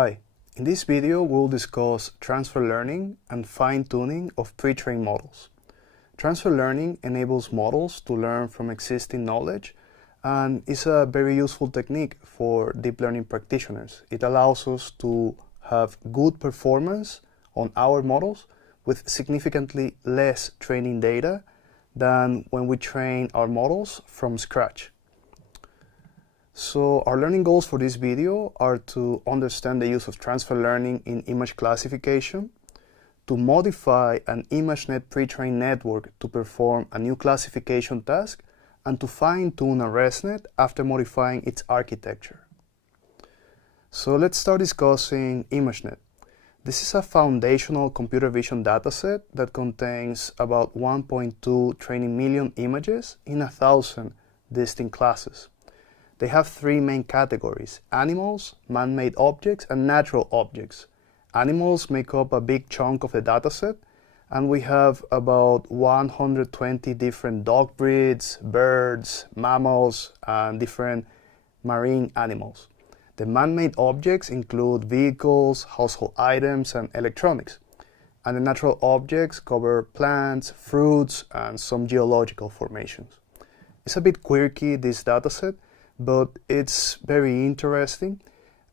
Hi, in this video we'll discuss transfer learning and fine-tuning of pre-trained models. Transfer learning enables models to learn from existing knowledge and is a very useful technique for deep learning practitioners. It allows us to have good performance on our models with significantly less training data than when we train our models from scratch. So our learning goals for this video are to understand the use of transfer learning in image classification, to modify an Imagenet-pretrained network to perform a new classification task, and to fine-tune a ResNet after modifying its architecture. So let's start discussing Imagenet. This is a foundational computer vision dataset that contains about 1.2 training million images in 1,000 distinct classes. They have three main categories: animals, man-made objects, and natural objects. Animals make up a big chunk of the dataset, and we have about 120 different dog breeds, birds, mammals, and different marine animals. The man-made objects include vehicles, household items, and electronics. And the natural objects cover plants, fruits, and some geological formations. It's a bit quirky, this dataset, but it's very interesting,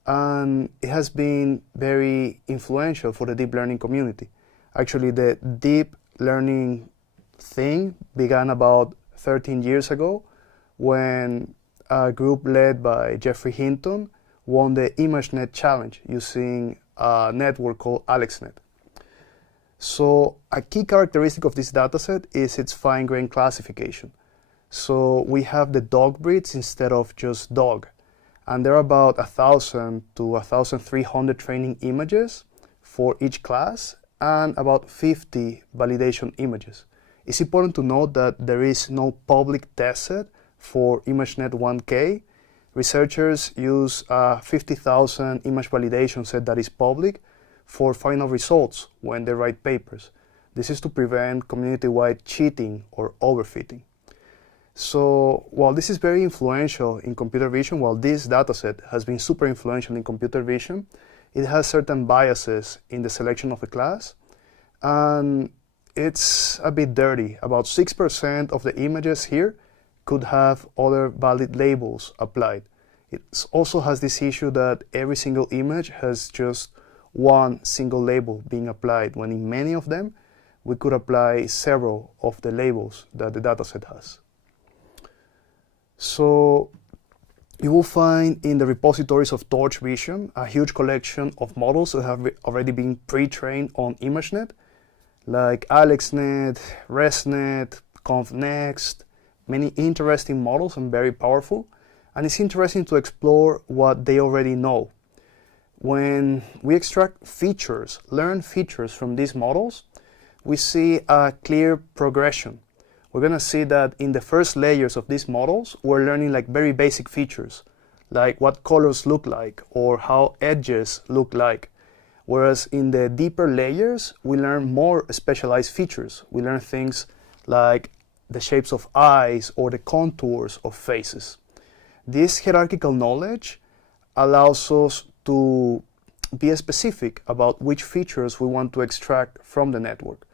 and it has been very influential for the deep learning community. Actually, the deep learning thing began about 13 years ago when a group led by Geoffrey Hinton won the Imagenet challenge using a network called AlexNet. So a key characteristic of this dataset is its fine-grained classification. So we have the dog breeds instead of just dog. And there are about 1,000 to 1,300 training images for each class and about 50 validation images. It's important to note that there is no public testset for Imagenet 1K. Researchers use a 50,000 image validation set that is public for final results when they write papers. This is to prevent community-wide cheating or overfitting. So while this is very influential in computer vision, while this dataset has been super influential in computer vision, it has certain biases in the selection of the class, and it's a bit dirty. About 6% of the images here could have other valid labels applied. It also has this issue that every single image has just one single label being applied, when in many of them we could apply several of the labels that the dataset has. So you will find in the repositories of Torch Vision a huge collection of models that have already been pre-trained on Imagenet, like AlexNet, ResNet, ConvNext, many interesting models and very powerful. And it's interesting to explore what they already know. When we extract features, learn features from these models, we see a clear progression. We're going to see that in the first layers of these models, we're learning like very basic features, like what colors look like or how edges look like. Whereas in the deeper layers, we learn more specialized features. We learn things like the shapes of eyes or the contours of faces. This hierarchical knowledge allows us to be specific about which features we want to extract from the network.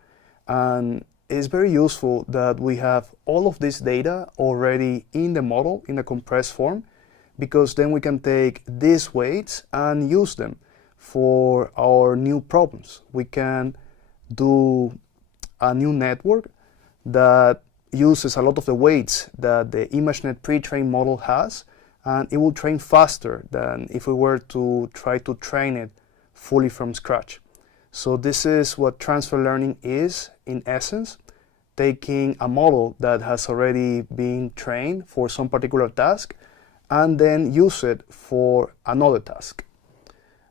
And it's very useful that we have all of this data already in the model in a compressed form, because then we can take these weights and use them for our new problems. We can do a new network that uses a lot of the weights that the Imagenet pre-trained model has, and it will train faster than if we were to try to train it fully from scratch. So this is what transfer learning is in essence: taking a model that has already been trained for some particular task and then use it for another task.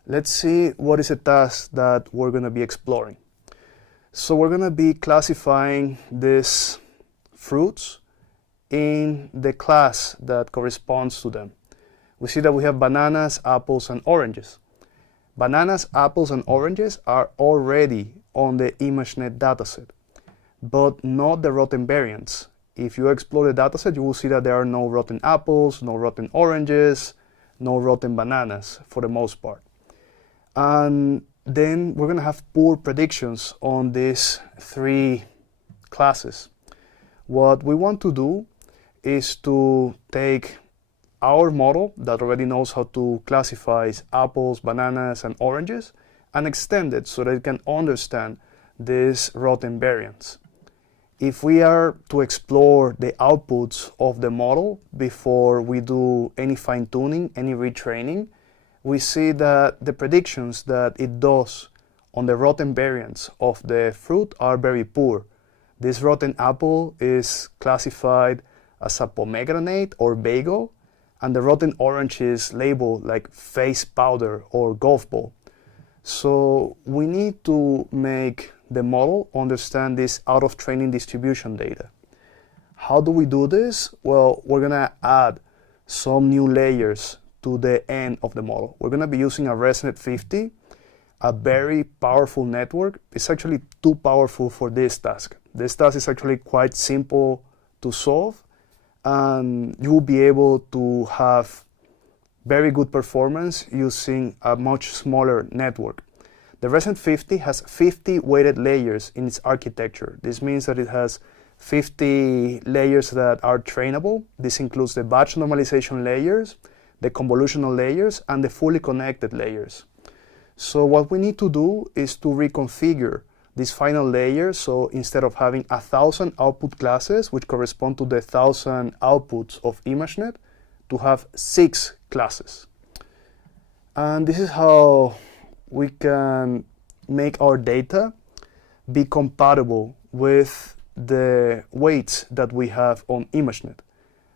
Let's see what is a task that we're going to be exploring. So we're going to be classifying these fruits in the class that corresponds to them. We see that we have bananas, apples, and oranges. Bananas, apples, and oranges are already on the Imagenet dataset, but not the rotten variants. If you explore the dataset, you will see that there are no rotten apples, no rotten oranges, no rotten bananas for the most part. And then we're going to have poor predictions on these three classes. What we want to do is to take our model that already knows how to classify apples, bananas, and oranges and extend it so that it can understand these rotten variants. If we are to explore the outputs of the model before we do any fine-tuning, any retraining, we see that the predictions that it does on the rotten variants of the fruit are very poor. This rotten apple is classified as a pomegranate or bagel, and the rotten orange is labeled like face powder or golf ball. So we need to make the model understand this out of training distribution data. How do we do this? Well, we're going to add some new layers to the end of the model. We're going to be using a ResNet-50, a very powerful network. It's actually too powerful for this task. This task is actually quite simple to solve, and you will be able to have very good performance using a much smaller network. The ResNet-50 has 50 weighted layers in its architecture. This means that it has 50 layers that are trainable. This includes the batch normalization layers, the convolutional layers, and the fully connected layers. So what we need to do is to reconfigure this final layer. So instead of having 1,000 output classes, which correspond to the 1,000 outputs of Imagenet, to have 6 classes. And this is how we can make our data be compatible with the weights that we have on Imagenet.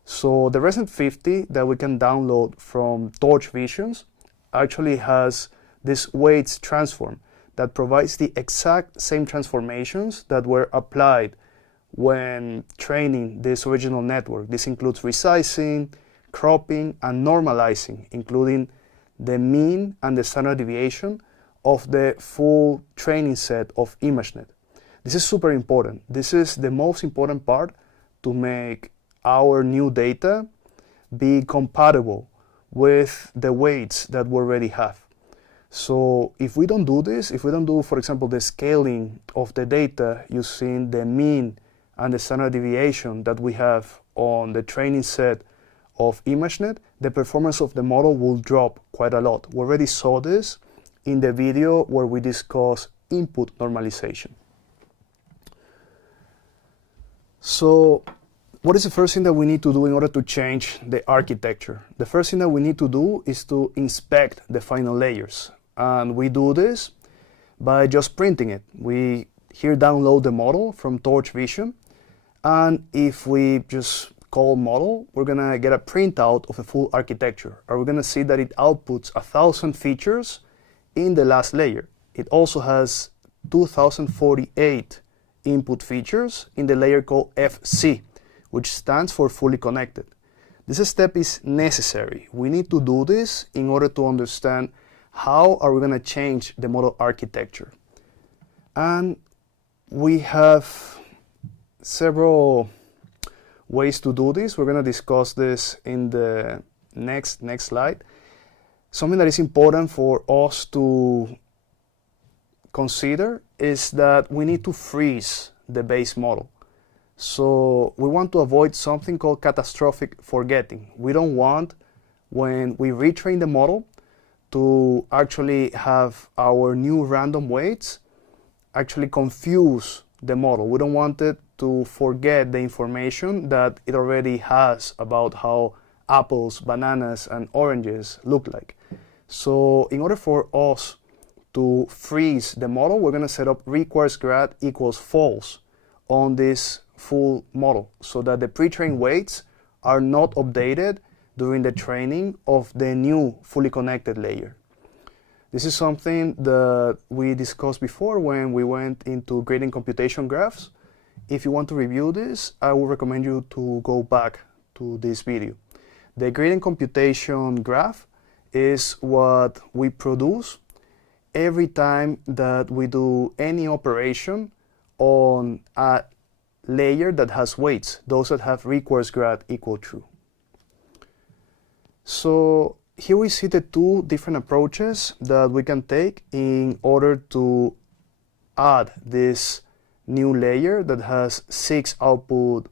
So the ResNet-50 that we can download from Torch Visions actually has this weights transform that provides the exact same transformations that were applied when training this original network. This includes resizing, cropping, and normalizing, including the mean and the standard deviation of the full training set of Imagenet. This is super important. This is the most important part to make our new data be compatible with the weights that we already have. So if we don't do this, if we don't do, for example, the scaling of the data using the mean and the standard deviation that we have on the training set of Imagenet, the performance of the model will drop quite a lot. We already saw this in the video where we discuss input normalization. So what is the first thing that we need to do in order to change the architecture? The first thing that we need to do is to inspect the final layers. And we do this by just printing it. We here download the model from Torch Vision. And if we just call model, we're going to get a printout of a full architecture. And we're going to see that it outputs 1,000 features in the last layer. It also has 2,048 input features in the layer called FC, which stands for fully connected. This step is necessary. We need to do this in order to understand how are we going to change the model architecture. And we have several ways to do this. We're going to discuss this in the next slide. Something that is important for us to consider is that we need to freeze the base model. So we want to avoid something called catastrophic forgetting. We don't want, when we retrain the model, to actually have our new random weights actually confuse the model. We don't want it to forget the information that it already has about how apples, bananas, and oranges look like. So in order for us to freeze the model, we're going to set up requires grad equals false on this full model so that the pre-trained weights are not updated during the training of the new fully connected layer. This is something that we discussed before when we went into gradient computation graphs. If you want to review this, I would recommend you to go back to this video. The gradient computation graph is what we produce every time that we do any operation on a layer that has weights, those that have requires grad equal true. So here we see the two different approaches that we can take in order to add this new layer that has 6 output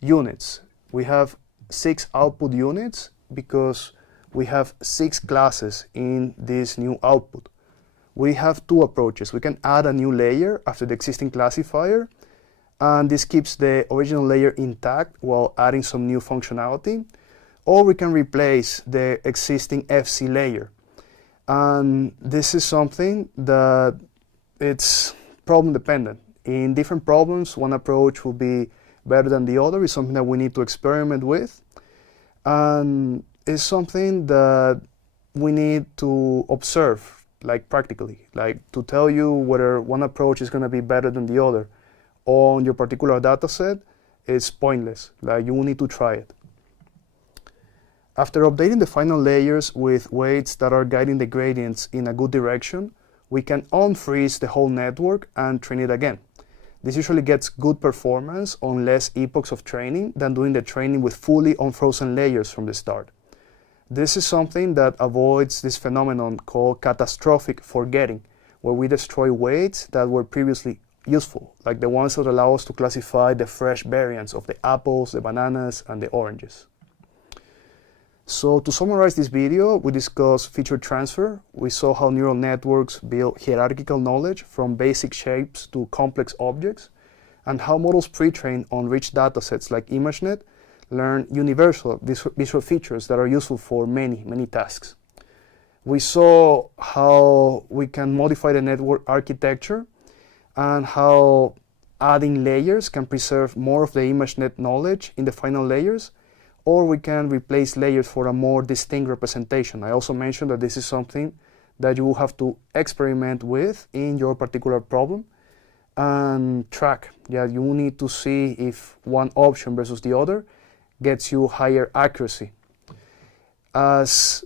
units. We have 6 output units because we have 6 classes in this new output. We have two approaches. We can add a new layer after the existing classifier, and this keeps the original layer intact while adding some new functionality, or we can replace the existing FC layer. And this is something that it's problem dependent. In different problems, one approach will be better than the other. It's something that we need to experiment with, and it's something that we need to observe, like practically, like to tell you whether one approach is going to be better than the other on your particular data set is pointless. Like, you will need to try it. After updating the final layers with weights that are guiding the gradients in a good direction, we can unfreeze the whole network and train it again. This usually gets good performance on less epochs of training than doing the training with fully unfrozen layers from the start. This is something that avoids this phenomenon called catastrophic forgetting, where we destroy weights that were previously useful, like the ones that allow us to classify the fresh variants of the apples, the bananas, and the oranges. So to summarize this video, we discussed feature transfer. We saw how neural networks build hierarchical knowledge from basic shapes to complex objects, and how models pre-trained on rich datasets like Imagenet learn universal visual features that are useful for many tasks. We saw how we can modify the network architecture and how adding layers can preserve more of the Imagenet knowledge in the final layers, or we can replace layers for a more distinct representation. I also mentioned that this is something that you will have to experiment with in your particular problem and track. Yeah, you will need to see if one option versus the other gets you higher accuracy. As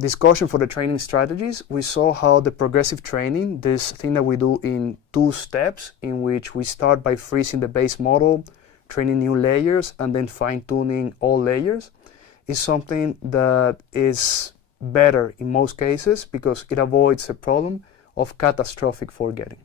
discussion for the training strategies, we saw how the progressive training, this thing that we do in 2 steps, in which we start by freezing the base model, training new layers, and then fine-tuning all layers, is something that is better in most cases because it avoids the problem of catastrophic forgetting.